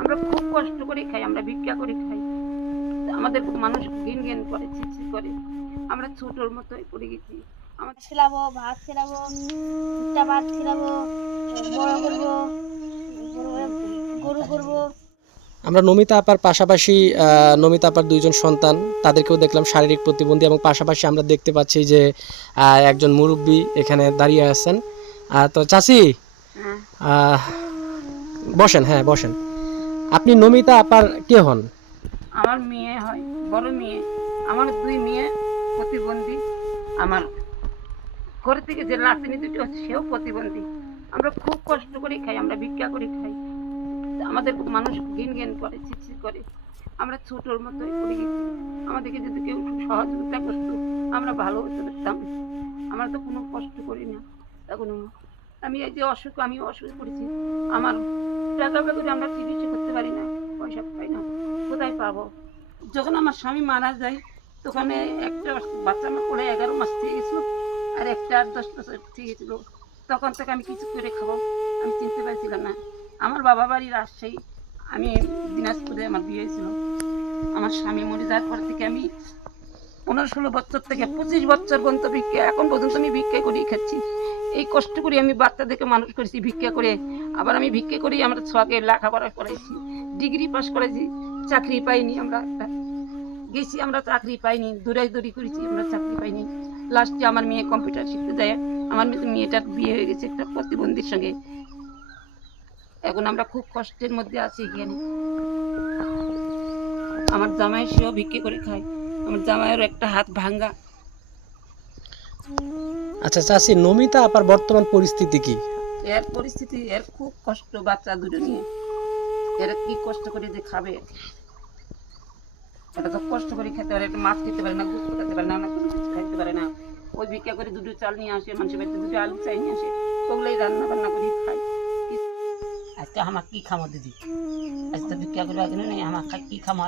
আমরা খুব কষ্ট করে খাই আমরা ভিক্ষা করে খাই। আমাদের মানুষ ঘিন ঘিন করে ছিছি করে। আমরা ছোটোর মতোই পড়ে গেছি। আমাদের ছিলাবো ভাত ছিলাবো ভুট্টা ভাত ছিলাবো বড় করব গরু করব। আমরা নমিতা আপার পাশাপাশি নমিতা আপার দুইজন সন্তান তাদেরকেও দেখলাম শারীরিক প্রতিবন্ধী এবং পাশাপাশি আমরা দেখতে পাচ্ছি যে একজন মুরব্বী এখানে দাঁড়িয়ে আছেন। আহ, তো চাচি হ্যাঁ। বসেন হ্যাঁ বসেন। আপনি নমিতা আপার কে হন? আমার মেয়ে হয়, বড় মেয়ে। আমার দুই মেয়ে প্রতিবন্ধী। আমার ঘর থেকে যে লাতিনি দুটো আছে সেও প্রতিবন্ধী। আমরা খুব কষ্ট করে খাই, আমরা ভিক্ষা করে খাই। আমাদের মানুষ ঘিন ঘিন করে ছিছি করে। আমরা ছোটোর গেছি। আমাদেরকে যদি কেউ সহযোগিতা করতো, আমরা ভালো হতে পারতাম। আমরা তো কোনো কষ্ট করি না। এখন আমি এই যে অসুখ, আমি অসুখ করেছি। আমার টাকা করে আমরা করতে পারি না। পয়সা পাই না। কোথায় পাবো? যখন আমার স্বামী মারা যায়, তখন একটা বাচ্চা আমার কোলে এগারো মাস থেকে গেছিল, আর একটা আট দশ বছর থেকে গেছিল। তখন থেকে আমি কিছু করে খাব, আমি চিনতে পারছিলাম না। আমার বাবা বাড়ি রাজশাহী আমি দিনাজপুরে আমার বিয়ে হয়েছিল। আমার স্বামী মরে যাওয়ার পর থেকে আমি পনেরো ষোলো বছর থেকে পঁচিশ বছর পর্যন্ত ভিক্ষা, এখন পর্যন্ত আমি ভিক্ষা করেই খাচ্ছি। এই কষ্ট করে আমি বাচ্চাদেরকে মানুষ করেছি ভিক্ষা করে। আবার আমি ভিক্ষা করেই আমরা ছোয়াকে লেখাপড়া করাইছি। ডিগ্রি পাস করেছি চাকরি পাইনি আমরা। গেছি আমরা, চাকরি পাইনি দূরে দৌড়ি করেছি, আমরা চাকরি পাইনি। লাস্টে আমার মেয়ে কম্পিউটার শিখতে যায়। আমার মেয়ে- মেয়েটার বিয়ে হয়ে গেছে একটা প্রতিবন্ধীর সঙ্গে। এখন আমরা খুব কষ্টের মধ্যে আছি এখানে। আমার জামাই সেও ভিক্ষে করে খায়। আমার জামাইয়ের একটা হাত ভাঙ্গা। আচ্ছা চাচি নমিতা আপার বর্তমান পরিস্থিতি কি? এর পরিস্থিতি এর খুব কষ্ট বাচ্চা দুটো নিয়ে। এরা কি কষ্ট করে যে খাবে? এটা তো কষ্ট করে খেতে পারে একটা মাছ খেতে পারে না গুস্ত খেতে পারে না না কোনো কিছু খাইতে পারে না। ওই ভিক্ষা করে দুটো চাল নিয়ে আসে মানুষের বাড়িতে দুটো আলু চাই নিয়ে আসে ওগুলোই রান্না বান্না করে খাই। আজকে আমার কি খামো দিদি? আজকে ভিক্ষা করে আগে নেই আমার কি খামো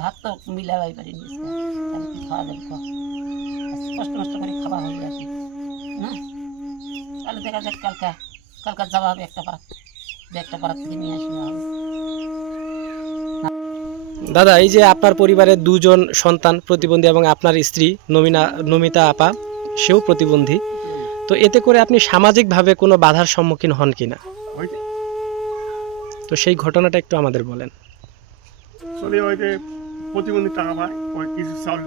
ভাত তো মিলাবাই পারিনি কি খাওয়া কষ্ট মষ্ট করে খাওয়া হয়ে আসে না তাহলে দেখা যাক কালকা। কালকা যাওয়া হবে একটা পাড়া একটা পাড়া থেকে নিয়ে আসলে হবে। দাদা এই যে আপনার পরিবারের দুজন সন্তান প্রতিবন্ধী এবং আপনার স্ত্রী নমিনা নমিতা আপা সেও প্রতিবন্ধী। তো এতে করে আপনি সামাজিকভাবে কোনো বাধার সম্মুখীন হন কিনা? ওই যে তো সেই ঘটনাটা একটু আমাদের বলেন। প্রতিবন্ধী টাকা পায়, ওই কিছু চাউল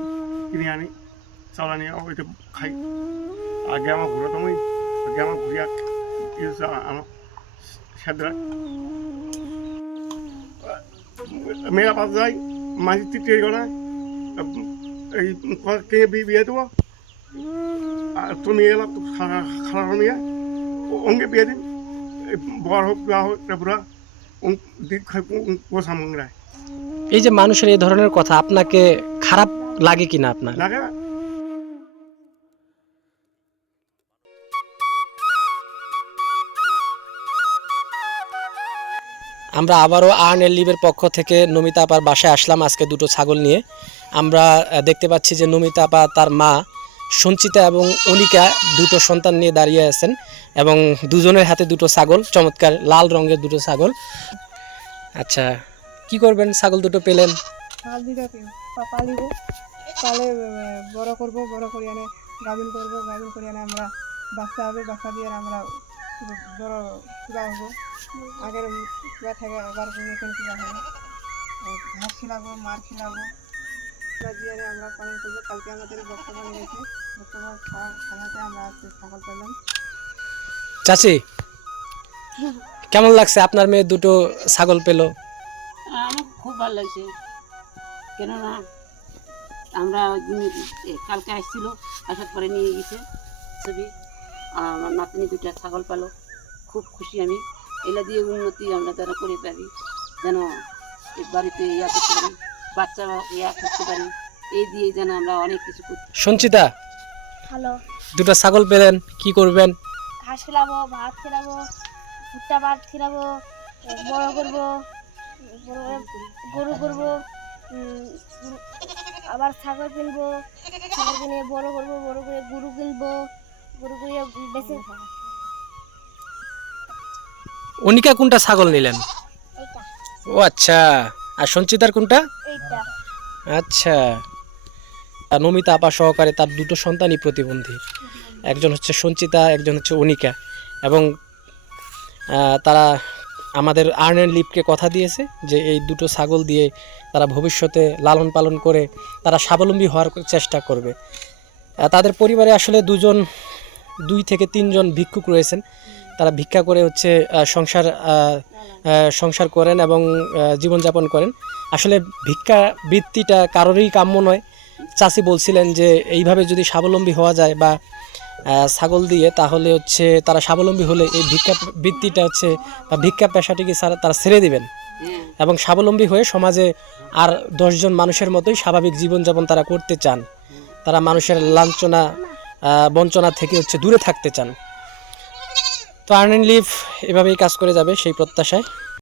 কিনে আনি, চাউল আনি ওইটা খাই আর গ্রামা ঘুরে তো ওই গ্রামা ঘুরিয়া কিছু আমার সেদ্রা মেয়েরা পাশ যায় মাঝে তৃতীয় করে এই কে বিয়ে দেবো? আর তুমি এলাম খারাপ মেয়ে। অঙ্গে বিয়ে দিন বড় হোক, বিয়া হোক পুরা দিক পোষা মঙ্গলায় এই যে মানুষের এই ধরনের কথা আপনাকে খারাপ লাগে কিনা আপনার? লাগে আমরা আবারও আর্ন এল লিভের পক্ষ থেকে নমিতা আপার বাসায় আসলাম আজকে দুটো ছাগল নিয়ে। আমরা দেখতে পাচ্ছি যে নমিতা আপা তার মা সঞ্চিতা এবং অনিকা দুটো সন্তান নিয়ে দাঁড়িয়ে আছেন এবং দুজনের হাতে দুটো ছাগল চমৎকার লাল রঙের দুটো ছাগল। আচ্ছা কি করবেন? ছাগল দুটো পেলেন। পালিব পালে বড় করব বড় করে এনে গাভিন করব গাভিন করে এনে আমরা বাচ্চা হবে বাচ্চা দিয়ে আমরা বড় হব। আগের থেকে আবার নতুন হবে। ঘাস খিলাবো মার খিলাবো। দিয়ে আমরা পালন করব। কালকে আমাদের খাওয়া খাওয়াতে আমরা আজকে ছাগল পেলাম। চাচি কেমন লাগছে? আপনার মেয়ে দুটো ছাগল পেল। খুব ভালো লাগছে। কেননা আমরা কালকে আসছিল আসার পরে নিয়ে গেছে ছবি। আর আমার নাতনি দুটা ছাগল পেল। খুব খুশি আমি। এলা দিয়ে উন্নতি আমরা যেন করে পারি যেন এই বাড়িতে ইয়া করতে পারি বাচ্চা ইয়া করতে পারি এই দিয়ে যেন আমরা অনেক কিছু করতে সঞ্চিতা হ্যালো। দুটো ছাগল পেলেন কি করবেন? ঘাস খেলাবো ভাত খিলাবো ভুট্টা ভাত খিলাবো বড় করব। করে গরু করব আবার ছাগল কিনবো ছাগল কিনে বড় করব বড় করে গরু কিনবো গরু করে বেশি অনিকা কোনটা ছাগল নিলেন? ও আচ্ছা আর সঞ্চিতার কোনটা? আচ্ছা নমিতা আপা সহকারে তার দুটো সন্তানই প্রতিবন্ধী। একজন হচ্ছে সঞ্চিতা একজন হচ্ছে অনিকা। এবং তারা আমাদের আর্ন অ্যান্ড লিপকে কথা দিয়েছে যে এই দুটো ছাগল দিয়ে তারা ভবিষ্যতে লালন পালন করে তারা স্বাবলম্বী হওয়ার চেষ্টা করবে। তাদের পরিবারে আসলে দুজন, দুই থেকে তিনজন ভিক্ষুক রয়েছেন। তারা ভিক্ষা করে হচ্ছে সংসার সংসার করেন এবং জীবনযাপন করেন। আসলে ভিক্ষা বৃত্তিটা কারোরই কাম্য নয়। চাষি বলছিলেন যে এইভাবে যদি স্বাবলম্বী হওয়া যায় বা ছাগল দিয়ে তাহলে হচ্ছে তারা স্বাবলম্বী হলে এই ভিক্ষা বৃত্তিটা হচ্ছে বা ভিক্ষা পেশাটিকে তারা- ছেড়ে দিবেন। হ্যাঁ। এবং স্বাবলম্বী হয়ে সমাজে আর দশজন মানুষের মতোই স্বাভাবিক জীবনযাপন তারা করতে চান। তারা মানুষের লাঞ্ছনা বঞ্চনা থেকে হচ্ছে দূরে থাকতে চান। তো আর্ন লিভ এভাবেই কাজ করে যাবে সেই প্রত্যাশায়।